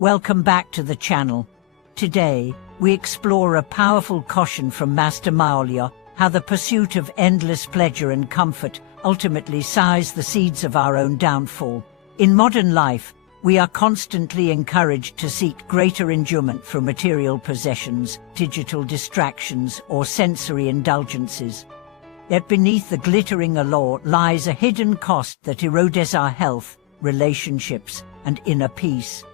Welcome back to the channel. Today, we explore a powerful caution from Master Miaolian, how the pursuit of endless pleasure and comfort ultimately sows the seeds of our own downfall. In modern life, we are constantly encouraged to seek greater enjoyment from material possessions, digital distractions, or sensory indulgences. Yet beneath the glittering allure lies a hidden cost that erodes our health, relationships, and inner peace.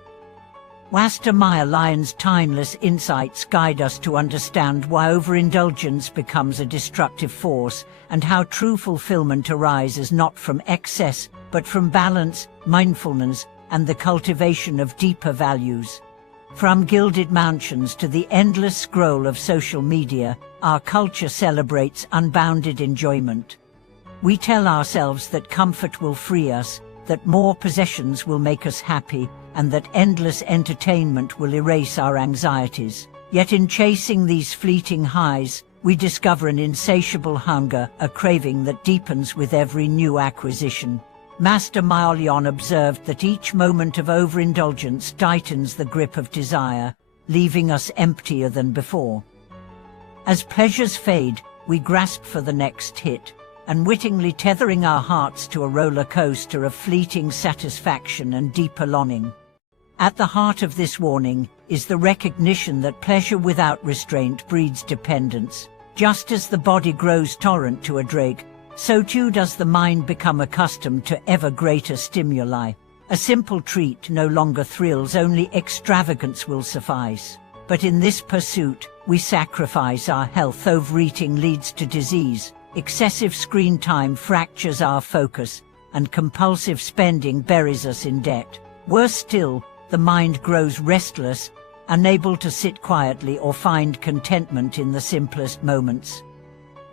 Master Miaolian's timeless insights guide us to understand why overindulgence becomes a destructive force and how true fulfillment arises not from excess, but from balance, mindfulness, and the cultivation of deeper values. From gilded mansions to the endless scroll of social media, our culture celebrates unbounded enjoyment. We tell ourselves that comfort will free us, that more possessions will make us happy, and that endless entertainment will erase our anxieties. Yet in chasing these fleeting highs, we discover an insatiable hunger, a craving that deepens with every new acquisition. Master Miaolian observed that each moment of overindulgence tightens the grip of desire, leaving us emptier than before. As pleasures fade, we grasp for the next hit, unwittingly tethering our hearts to a roller coaster of fleeting satisfaction and deeper longing. At the heart of this warning is the recognition that pleasure without restraint breeds dependence. Just as the body grows tolerant to a drug, so too does the mind become accustomed to ever greater stimuli. A simple treat no longer thrills, only extravagance will suffice. But in this pursuit, we sacrifice our health. Overeating leads to disease. Excessive screen time fractures our focus, and compulsive spending buries us in debt. Worse still, the mind grows restless, unable to sit quietly or find contentment in the simplest moments.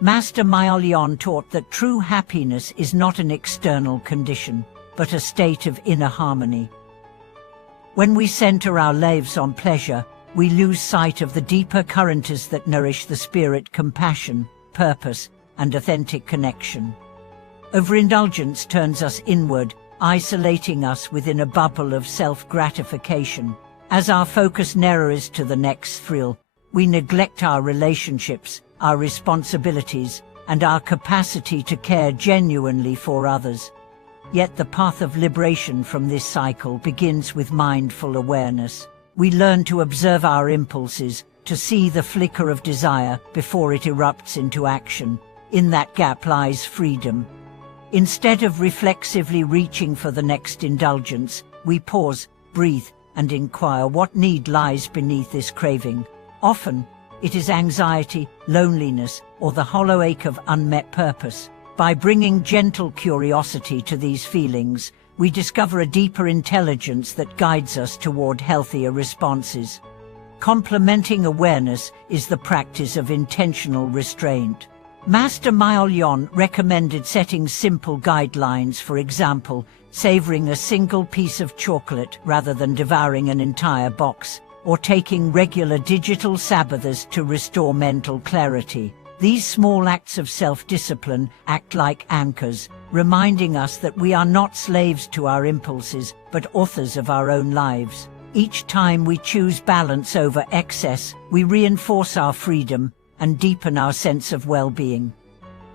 Master Miaolian taught that true happiness is not an external condition, but a state of inner harmony. When we center our lives on pleasure, we lose sight of the deeper currents that nourish the spirit: compassion, purpose, and authentic connection. Overindulgence turns us inward, isolating us within a bubble of self-gratification. As our focus narrows to the next thrill, we neglect our relationships, our responsibilities, and our capacity to care genuinely for others. Yet the path of liberation from this cycle begins with mindful awareness. We learn to observe our impulses, to see the flicker of desire before it erupts into action. In that gap lies freedom. Instead of reflexively reaching for the next indulgence, we pause, breathe, and inquire what need lies beneath this craving. Often, it is anxiety, loneliness, or the hollow ache of unmet purpose. By bringing gentle curiosity to these feelings, we discover a deeper intelligence that guides us toward healthier responses. Complementing awareness is the practice of intentional restraint. Master Miaolian recommended setting simple guidelines, for example, savoring a single piece of chocolate rather than devouring an entire box, or taking regular digital sabbaths to restore mental clarity. These small acts of self-discipline act like anchors, reminding us that we are not slaves to our impulses, but authors of our own lives. Each time we choose balance over excess, we reinforce our freedom and deepen our sense of well-being.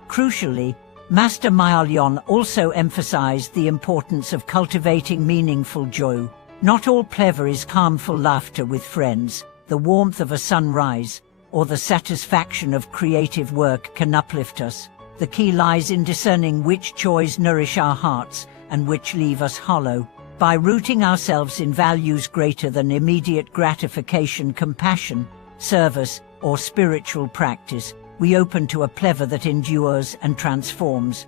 Crucially, Master Miaolian also emphasized the importance of cultivating meaningful joy. Not all pleasure is harmful. Laughter with friends, the warmth of a sunrise, or the satisfaction of creative work can uplift us. The key lies in discerning which joys nourish our hearts and which leave us hollow. By rooting ourselves in values greater than immediate gratification, compassion, service, or spiritual practice, we open to a pleasure that endures and transforms.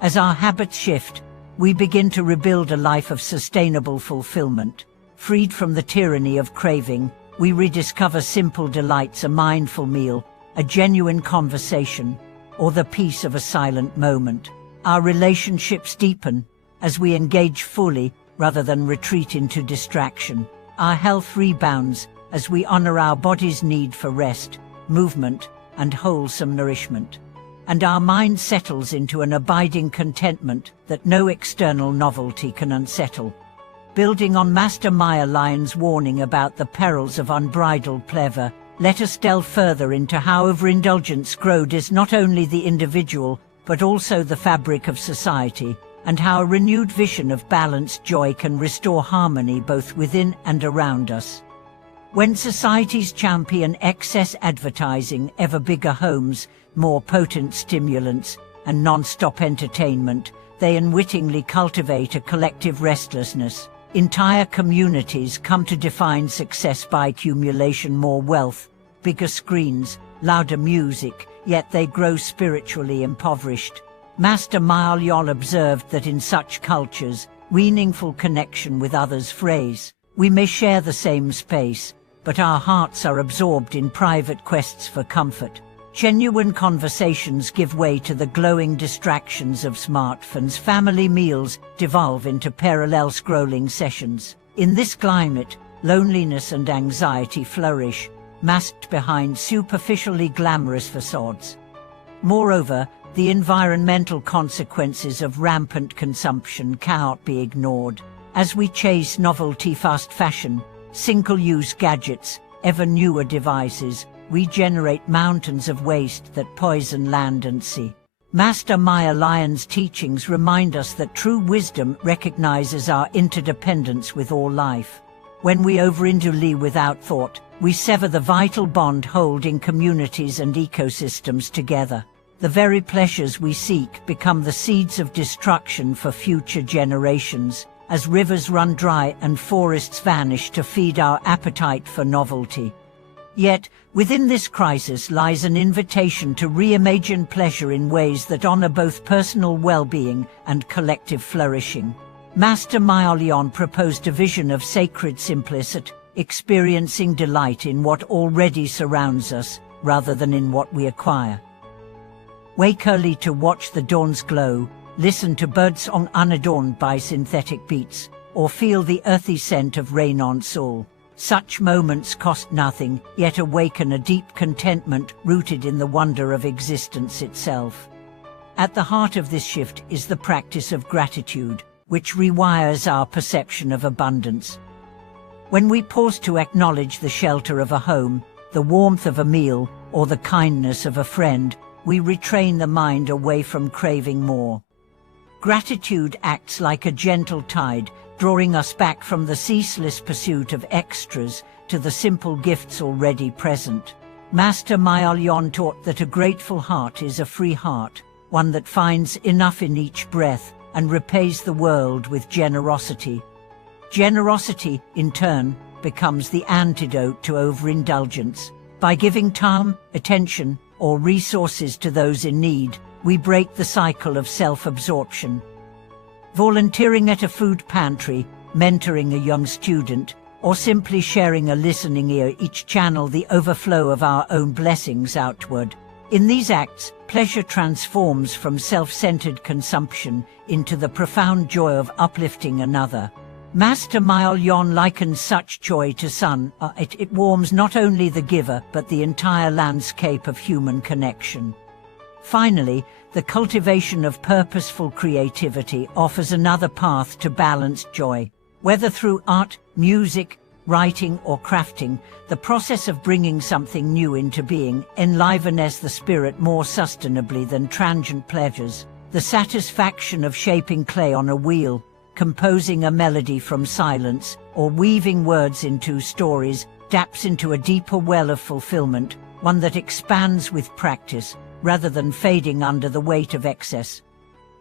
As our habits shift, we begin to rebuild a life of sustainable fulfillment. Freed from the tyranny of craving, we rediscover simple delights: a mindful meal, a genuine conversation, or the peace of a silent moment. Our relationships deepen as we engage fully rather than retreat into distraction. Our health rebounds as we honor our body's need for rest, movement, and wholesome nourishment. And our mind settles into an abiding contentment that no external novelty can unsettle. Building on Master Miaolion's warning about the perils of unbridled pleasure, let us delve further into how overindulgence grows not only the individual, but also the fabric of society, and how a renewed vision of balanced joy can restore harmony both within and around us. When societies champion excess advertising, ever bigger homes, more potent stimulants, and non-stop entertainment, they unwittingly cultivate a collective restlessness. Entire communities come to define success by accumulation: more wealth, bigger screens, louder music, yet they grow spiritually impoverished. Master Miaolian observed that in such cultures, meaningful connection with others phrase, we may share the same space, but our hearts are absorbed in private quests for comfort. Genuine conversations give way to the glowing distractions of smartphones. Family meals devolve into parallel scrolling sessions. In this climate, loneliness and anxiety flourish, masked behind superficially glamorous facades. Moreover, the environmental consequences of rampant consumption cannot be ignored. As we chase novelty, fast fashion, single-use gadgets, ever newer devices, we generate mountains of waste that poison land and sea. Master Miaolion's teachings remind us that true wisdom recognizes our interdependence with all life. When we overindulge without thought, we sever the vital bond holding communities and ecosystems together. The very pleasures we seek become the seeds of destruction for future generations, as rivers run dry and forests vanish to feed our appetite for novelty. Yet, within this crisis lies an invitation to reimagine pleasure in ways that honor both personal well-being and collective flourishing. Master Miaolian proposed a vision of sacred simplicity, experiencing delight in what already surrounds us, rather than in what we acquire. Wake early to watch the dawn's glow, listen to birdsong unadorned by synthetic beats, or feel the earthy scent of rain on soil. Such moments cost nothing, yet awaken a deep contentment rooted in the wonder of existence itself. At the heart of this shift is the practice of gratitude, which rewires our perception of abundance. When we pause to acknowledge the shelter of a home, the warmth of a meal, or the kindness of a friend, we retrain the mind away from craving more. Gratitude acts like a gentle tide, drawing us back from the ceaseless pursuit of extras to the simple gifts already present. Master Miaolian taught that a grateful heart is a free heart, one that finds enough in each breath and repays the world with generosity. Generosity, in turn, becomes the antidote to overindulgence. By giving time, attention, or resources to those in need, we break the cycle of self-absorption. Volunteering at a food pantry, mentoring a young student, or simply sharing a listening ear each channel the overflow of our own blessings outward. In these acts, pleasure transforms from self-centered consumption into the profound joy of uplifting another. Master Miaolian likens such joy to sun. It warms not only the giver but the entire landscape of human connection. Finally, the cultivation of purposeful creativity offers another path to balanced joy. Whether through art, music, writing or crafting, the process of bringing something new into being enlivens the spirit more sustainably than transient pleasures. The satisfaction of shaping clay on a wheel, composing a melody from silence, or weaving words into stories, taps into a deeper well of fulfillment, one that expands with practice, rather than fading under the weight of excess.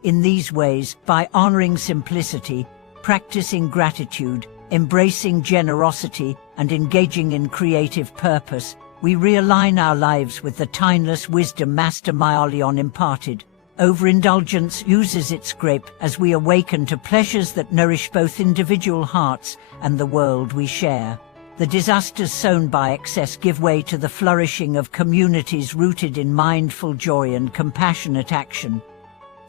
In these ways, by honoring simplicity, practicing gratitude, embracing generosity, and engaging in creative purpose, we realign our lives with the timeless wisdom Master Miaolian imparted. Overindulgence uses its grip as we awaken to pleasures that nourish both individual hearts and the world we share. The disasters sown by excess give way to the flourishing of communities rooted in mindful joy and compassionate action.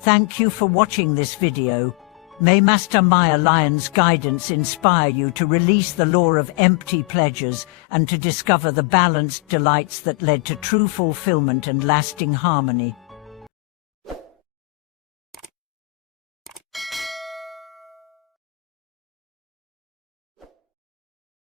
Thank you for watching this video. May Master Miaolion's guidance inspire you to release the lure of empty pleasures and to discover the balanced delights that led to true fulfillment and lasting harmony.